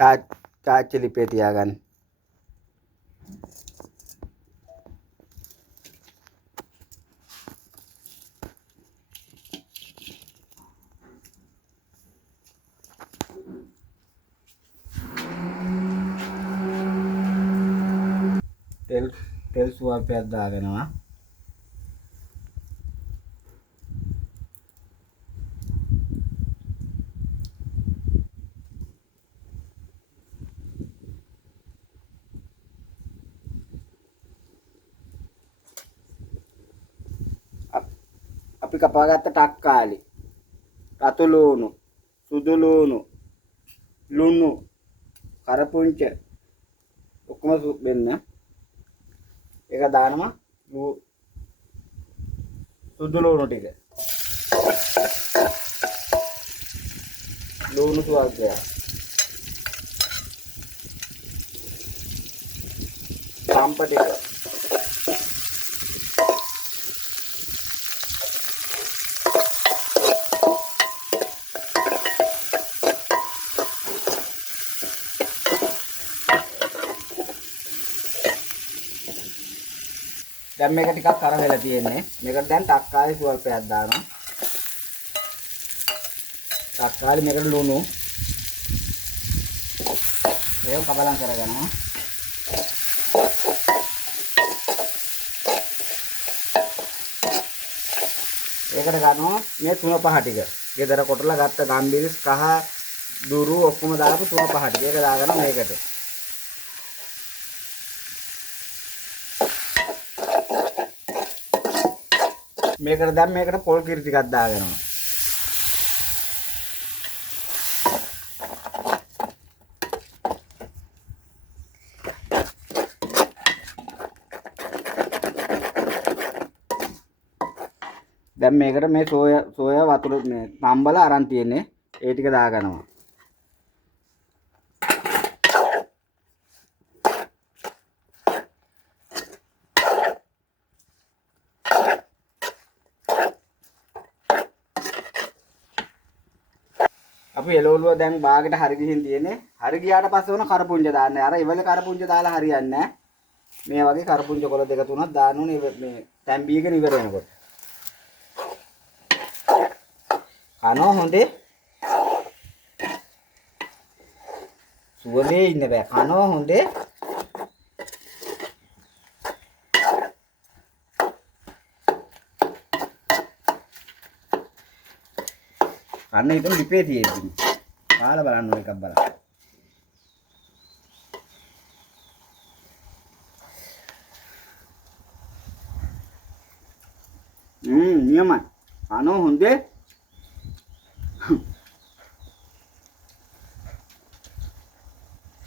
තාච්චි ලිපේ තියාගන්න. තෙල් සුවල්පයක් දාගෙනවා. අපි කපාගත්ත ටක්කාලි, රතු ලූණු, සුදු ලූණු, ලුණු, කරපුංච ඔක්කොම වෙන්න. ඒක දානවා සුදු ලූණු ටික. ලූණු සුවල්පයක්. සම්ප ටික. දැන් මේක ටිකක් කර වෙලා තියෙන්නේ. මේකට දැන් තක්කාලි සුවල්පයක් දානවා. තක්කාලි මේකට ලුණු. ඒක කබලම් කරගන්නවා. ඒකට ගන්නවා මේ 3-5 ටික. ගෙදර කොටලා ගත්ත ගම්බිරිස් කහ දුරු ඔක්කොම දාපු 3-5 ටික. ඒක දාගන්න මේකට. මේකට දැන් මේකට පොල් කිරි ටිකක් දාගන්නවා. දැන් මේකට මේ සෝයා වතුර මේ තම්බල අරන් තියෙන්නේ. ඒ ටික දාගන්නවා. අපි එළවලුව දැන් බාගෙට හරි ගිහින් තියෙන්නේ. හරි ගියාට පස්සේ උන කරපුංජ දාන්නේ. අර ඉවල කරපුංජ දාලා හරියන්නේ නැහැ. මේ වගේ කරපුංජ කොළ දෙක තුනක් දාන්න ඕනේ මේ තැම්බීගෙන ඉවර වෙනකොට. කනවා හොඳේ. සුවසේ ඉන්න බෑ. කනවා හොඳේ. අන්න හිතමු ලිපේ තියෙද්දි. කාලා බලන්න ඕන එකක් බලන්න. නියමයි. කනවා හොඳේ.